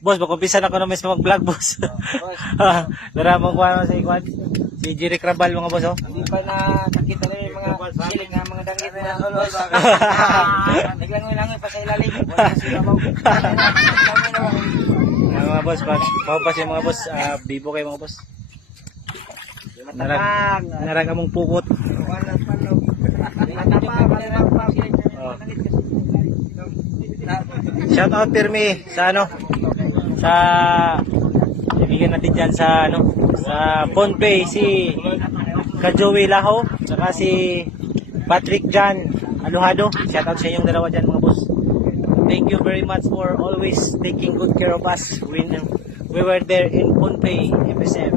Boss, makumpisan ako na mismo mag-vlog, boss. Dara mong kuha sa ikuan. Si Jerry Crabal, mga boss, oh. Hindi pa nakakita na yung mga siling na mga dangit na ulos. Naglangoy-langoy pa sa ilalim. Wala sila maw. Mga boss, paupas yung mga boss. Bibo kayo, mga boss. Narag among pukot. Shout out Pirmi sa ano, sa kaibigan natin dyan sa ano, sa Ponpay, si Kajoey Laho, saka si Patrick Jan Aluhado. Shout out sa inyong dalawa dyan, mga boss. Thank you very much for always taking good care of us when we were there in Ponpay, FSM.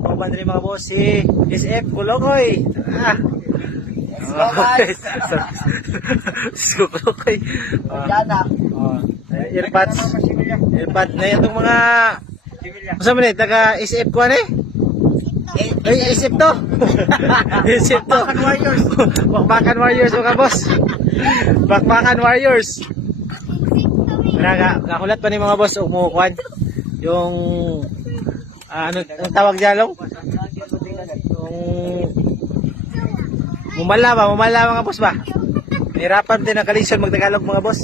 Pagpapan rin, mga boss, si SF Kulokoy. Let's go, guys! Kulokoy. Earpads na itong mga masa man taga SF ko ano ay SF to. SF to. Bakbakan Warriors mga boss. Bakbakan Warriors. Nakulat pa ni mga boss umukuan yung ano ang tawag dialong yung mumala mga boss ba. Hirapan din ang kalisyon magtagalog, mga boss.